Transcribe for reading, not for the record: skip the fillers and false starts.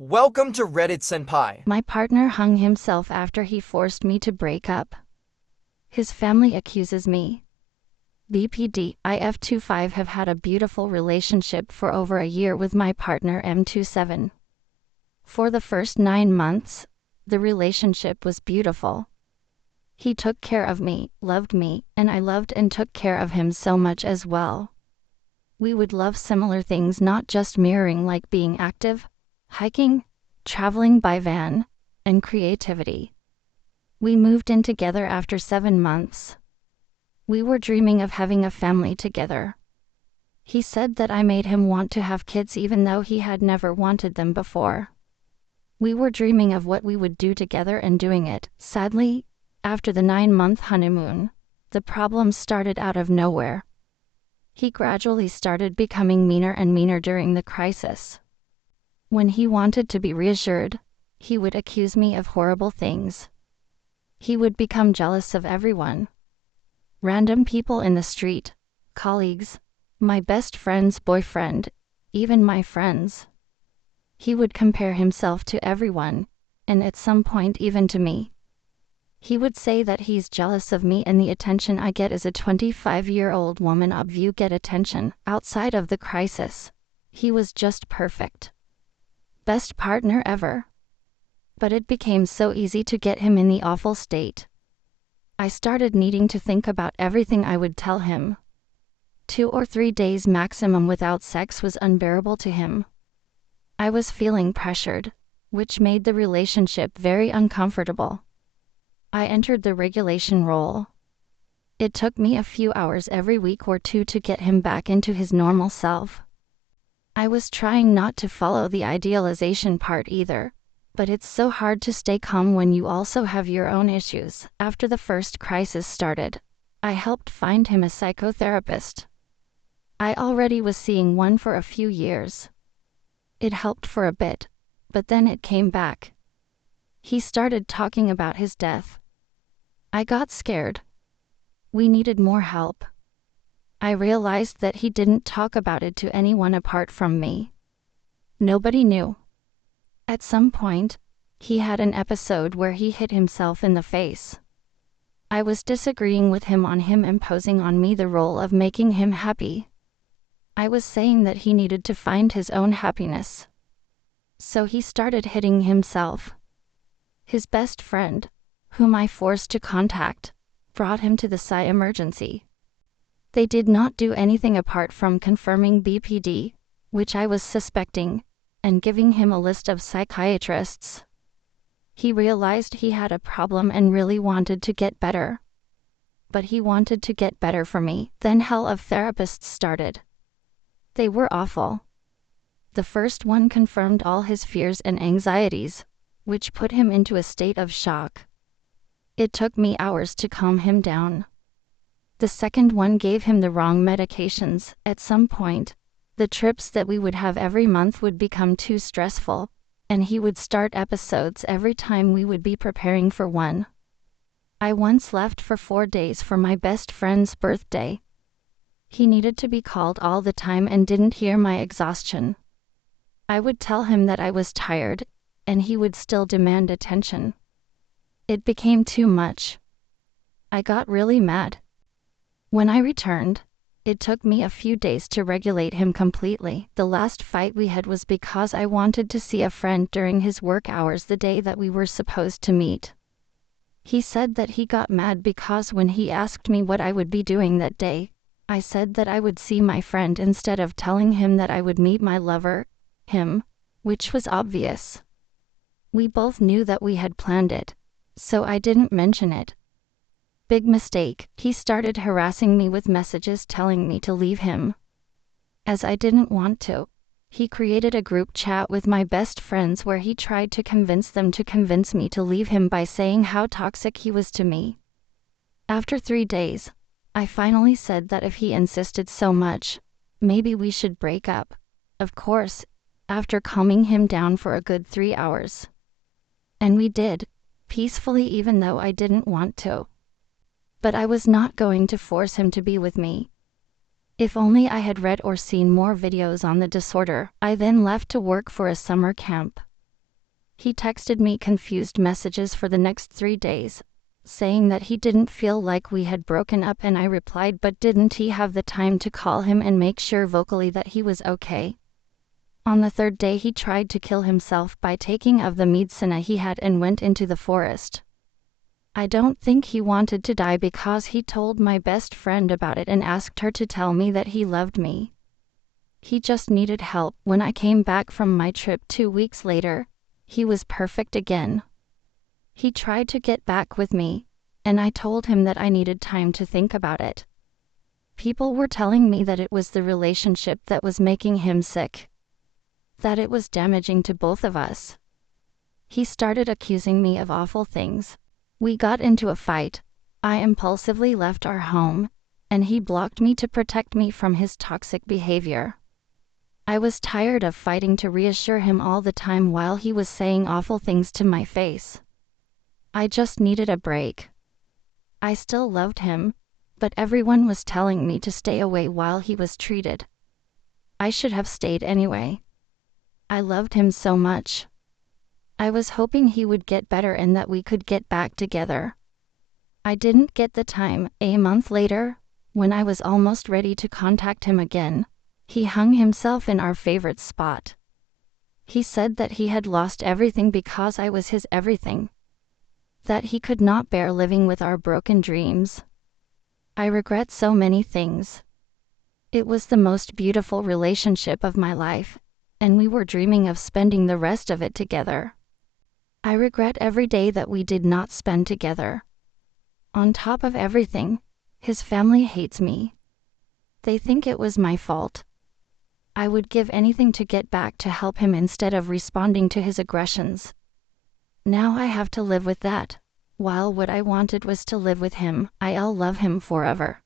Welcome to Reddit Senpai. My partner hung himself after he forced me to break up. His family accuses me. BPD, IF25 have had a beautiful relationship for over a year with my partner M27. For the first 9 months, the relationship was beautiful. He took care of me, loved me, and I loved and took care of him so much as well. We would love similar things, not just mirroring, like being active, hiking, traveling by van, and creativity. We moved in together after 7 months. We were dreaming of having a family together. He said that I made him want to have kids even though he had never wanted them before. We were dreaming of what we would do together and doing it. Sadly, after the 9-month honeymoon, the problems started out of nowhere. He gradually started becoming meaner and meaner during the crisis. When he wanted to be reassured, he would accuse me of horrible things. He would become jealous of everyone. Random people in the street, colleagues, my best friend's boyfriend, even my friends. He would compare himself to everyone, and at some point even to me. He would say that he's jealous of me and the attention I get as a 25-year-old woman. You get attention. Outside of the crisis, he was just perfect. Best partner ever. But it became so easy to get him in the awful state. I started needing to think about everything I would tell him. 2 or 3 days maximum without sex was unbearable to him. I was feeling pressured, which made the relationship very uncomfortable. I entered the regulation role. It took me a few hours every week or two to get him back into his normal self. I was trying not to follow the idealization part either, but it's so hard to stay calm when you also have your own issues. After the first crisis started, I helped find him a psychotherapist. I already was seeing one for a few years. It helped for a bit, but then it came back. He started talking about his death. I got scared. We needed more help. I realized that he didn't talk about it to anyone apart from me. Nobody knew. At some point, he had an episode where he hit himself in the face. I was disagreeing with him on him imposing on me the role of making him happy. I was saying that he needed to find his own happiness. So he started hitting himself. His best friend, whom I forced to contact, brought him to the Psy emergency. They did not do anything apart from confirming BPD, which I was suspecting, and giving him a list of psychiatrists. He realized he had a problem and really wanted to get better. But he wanted to get better for me. Then hell of therapists started. They were awful. The first one confirmed all his fears and anxieties, which put him into a state of shock. It took me hours to calm him down. The second one gave him the wrong medications. At some point, the trips that we would have every month would become too stressful, and he would start episodes every time we would be preparing for one. I once left for 4 days for my best friend's birthday. He needed to be called all the time and didn't hear my exhaustion. I would tell him that I was tired, and he would still demand attention. It became too much. I got really mad. When I returned, it took me a few days to regulate him completely. The last fight we had was because I wanted to see a friend during his work hours the day that we were supposed to meet. He said that he got mad because when he asked me what I would be doing that day, I said that I would see my friend instead of telling him that I would meet my lover, him, which was obvious. We both knew that we had planned it, so I didn't mention it. Big mistake. He started harassing me with messages telling me to leave him. As I didn't want to, he created a group chat with my best friends where he tried to convince them to convince me to leave him by saying how toxic he was to me. After 3 days, I finally said that if he insisted so much, maybe we should break up. Of course, after calming him down for a good 3 hours. And we did, peacefully, even though I didn't want to. But I was not going to force him to be with me. If only I had read or seen more videos on the disorder. I then left to work for a summer camp. He texted me confused messages for the next 3 days, saying that he didn't feel like we had broken up, and I replied, but didn't he have the time to call him and make sure vocally that he was okay? On the 3rd day he tried to kill himself by taking of the medicine he had and went into the forest. I don't think he wanted to die because he told my best friend about it and asked her to tell me that he loved me. He just needed help. When I came back from my trip 2 weeks later, he was perfect again. He tried to get back with me, and I told him that I needed time to think about it. People were telling me that it was the relationship that was making him sick, that it was damaging to both of us. He started accusing me of awful things. We got into a fight. I impulsively left our home, and he blocked me to protect me from his toxic behavior. I was tired of fighting to reassure him all the time while he was saying awful things to my face. I just needed a break. I still loved him, but everyone was telling me to stay away while he was treated. I should have stayed anyway. I loved him so much. I was hoping he would get better and that we could get back together. I didn't get the time. A month later, when I was almost ready to contact him again, he hung himself in our favorite spot. He said that he had lost everything because I was his everything, that he could not bear living with our broken dreams. I regret so many things. It was the most beautiful relationship of my life, and we were dreaming of spending the rest of it together. I regret every day that we did not spend together. On top of everything, his family hates me. They think it was my fault. I would give anything to get back to help him instead of responding to his aggressions. Now I have to live with that, while what I wanted was to live with him. I'll love him forever.